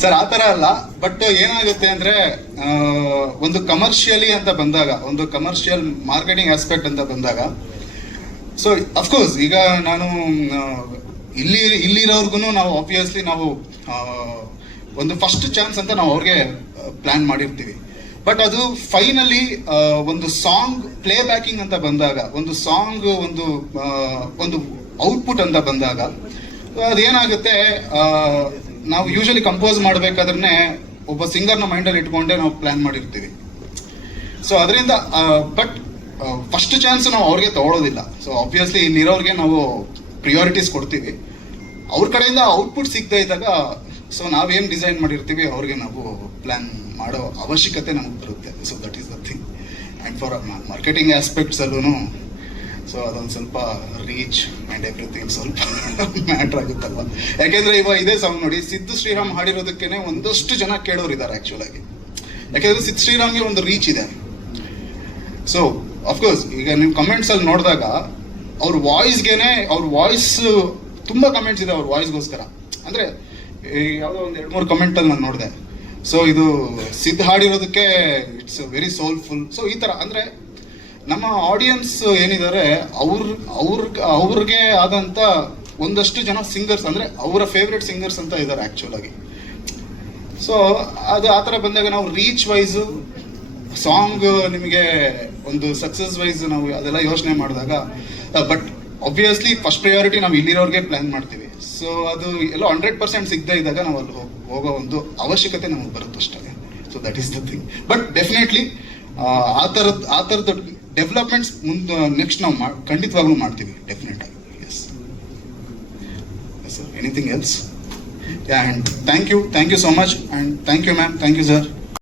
Sir, ಆ ಥರ ಅಲ್ಲ. ಬಟ್ ಏನಾಗುತ್ತೆ ಅಂದ್ರೆ ಒಂದು ಕಮರ್ಷಿಯಲಿ ಅಂತ ಬಂದಾಗ, ಒಂದು ಕಮರ್ಷಿಯಲ್ ಮಾರ್ಕೆಟಿಂಗ್ ಆಸ್ಪೆಕ್ಟ್ ಅಂತ ಬಂದಾಗ ಸೊ ಅಫ್ಕೋರ್ಸ್ ಈಗ ನಾನು ಇಲ್ಲಿ ಇಲ್ಲಿರೋರ್ಗು ನಾವು ಆಬ್ವಿಯಸ್ಲಿ ನಾವು ಒಂದು ಫಸ್ಟ್ ಚಾನ್ಸ್ ಅಂತ ನಾವು ಅವ್ರಿಗೆ ಪ್ಲಾನ್ ಮಾಡಿರ್ತೀವಿ. ಬಟ್ ಅದು ಫೈನಲಿ ಒಂದು ಸಾಂಗ್ ಪ್ಲೇ ಬ್ಯಾಕಿಂಗ್ ಅಂತ ಬಂದಾಗ, ಒಂದು ಸಾಂಗ್ ಒಂದು ಒಂದು ಔಟ್ಪುಟ್ ಅಂತ ಬಂದಾಗ, ಅದೇನಾಗುತ್ತೆ ನಾವು ಯೂಶಲಿ ಕಂಪೋಸ್ ಮಾಡಬೇಕಾದ್ರೆ ಒಬ್ಬ ಸಿಂಗರ್ನ ಮೈಂಡಲ್ಲಿ ಇಟ್ಕೊಂಡೇ ನಾವು ಪ್ಲಾನ್ ಮಾಡಿರ್ತೀವಿ. ಸೊ ಅದರಿಂದ ಬಟ್ ಫಸ್ಟ್ ಚಾನ್ಸ್ ನಾವು ಅವ್ರಿಗೆ ತಗೊಳ್ಳೋದಿಲ್ಲ ಸೊ ಆಬ್ವಿಯಸ್ಲಿ ಇಲ್ಲಿರೋರಿಗೆ ನಾವು ಪ್ರಿಯಾರಿಟೀಸ್ ಕೊಡ್ತೀವಿ. ಅವ್ರ ಕಡೆಯಿಂದ ಔಟ್ಪುಟ್ ಸಿಗದೇ ಇದ್ದಾಗ ಸೊ ನಾವೇನು ಡಿಸೈನ್ ಮಾಡಿರ್ತೀವಿ, ಅವ್ರಿಗೆ ನಾವು ಪ್ಲಾನ್ ಮಾಡೋ ಅವಶ್ಯಕತೆ ನಮಗೆ ಬರುತ್ತೆ. So that is the thing and for marketing ಆಸ್ಪೆಕ್ಟ್ಸಲ್ಲೂ so ಅದೊಂದು ಸ್ವಲ್ಪ ರೀಚ್ ಆ್ಯಂಡ್ ಎವ್ರಿಥಿಂಗ್ ಸ್ವಲ್ಪ ಮ್ಯಾಟ್ರ್ ಆಗುತ್ತಲ್ವ? ಯಾಕೆಂದ್ರೆ ಇವಾಗ ಇದೇ ಸಾಂಗ್ ನೋಡಿ, ಸಿದ್ದು ಶ್ರೀರಾಮ್ ಹಾಡಿರೋದಕ್ಕೇನೆ ಒಂದಷ್ಟು ಜನ ಕೇಳೋರು ಇದ್ದಾರೆ ಆ್ಯಕ್ಚುಲಾಗಿ ಯಾಕೆಂದ್ರೆ ಸಿದ್ದು ಶ್ರೀರಾಮ್ಗೆ ಒಂದು ರೀಚ್ ಇದೆ. ಸೊ ಅಫ್ಕೋರ್ಸ್ ಈಗ ನೀವು ಕಮೆಂಟ್ಸಲ್ಲಿ ನೋಡಿದಾಗ ಅವ್ರ ವಾಯ್ಸ್ಗೆನೆ ಅವ್ರ ವಾಯ್ಸ್ ತುಂಬಾ ಕಮೆಂಟ್ಸ್ ಇದೆ ಅವ್ರ ವಾಯ್ಸ್ಗೋಸ್ಕರ ಅಂದ್ರೆ ಯಾವುದೋ ಒಂದು ಎರಡು ಮೂರು ಕಮೆಂಟಲ್ಲಿ ನಾನು ನೋಡಿದೆ. ಸೊ ಇದು ಸಿದ್ಧ ಹಾಡಿರೋದಕ್ಕೆ ಇಟ್ಸ್ ವೆರಿ ಸೋಲ್ಫುಲ್ ಸೊ ಈ ತರ. ಅಂದ್ರೆ ನಮ್ಮ ಆಡಿಯನ್ಸ್ ಏನಿದ್ದಾರೆ, ಅವ್ರ ಅವ್ರ, ಅವ್ರಿಗೆ ಆದಂತ ಒಂದಷ್ಟು ಜನ ಸಿಂಗರ್ಸ್ ಅಂದ್ರೆ ಅವರ ಫೇವ್ರೆಟ್ ಸಿಂಗರ್ಸ್ ಅಂತ ಇದ್ದಾರೆ ಆಕ್ಚುಲ್ ಆಗಿ. ಸೊ ಅದು ಆ ಥರ ಬಂದಾಗ ನಾವು ರೀಚ್ ವೈಸು ಸಾಂಗ್ ನಿಮಗೆ ಒಂದು ಸಕ್ಸಸ್ ವೈಸ್ ನಾವು ಅದೆಲ್ಲ ಯೋಚನೆ ಮಾಡಿದಾಗ ಬಟ್ ಆಬ್ವಿಯಸ್ಲಿ ಫಸ್ಟ್ ಪ್ರಯಾರಿಟಿ ನಾವು ಇಲ್ಲಿರೋರಿಗೆ ಪ್ಲಾನ್ ಮಾಡ್ತೀವಿ. ಸೊ ಅದು ಎಲ್ಲ ಹಂಡ್ರೆಡ್ ಪರ್ಸೆಂಟ್ ಸಿಗದೇ ಇದ್ದಾಗ ನಾವು ಅಲ್ಲಿ ಹೋಗ್- ಒಂದು ಅವಶ್ಯಕತೆ ನಮಗೆ ಬರುತ್ತಷ್ಟೇ. So that is the thing but definitely ಆ ಥರದ್ದು ಆ ಥರದ್ದು ಡೆವಲಪ್ಮೆಂಟ್ಸ್ ಮುಂದೆ ನೆಕ್ಸ್ಟ್ ನಾವು ಖಂಡಿತವಾಗ್ಲೂ ಮಾಡ್ತೀವಿ ಡೆಫಿನೆಟ್ ಆಗಿ yes anything else and thank you thank you so much and thank you ma'am thank you sir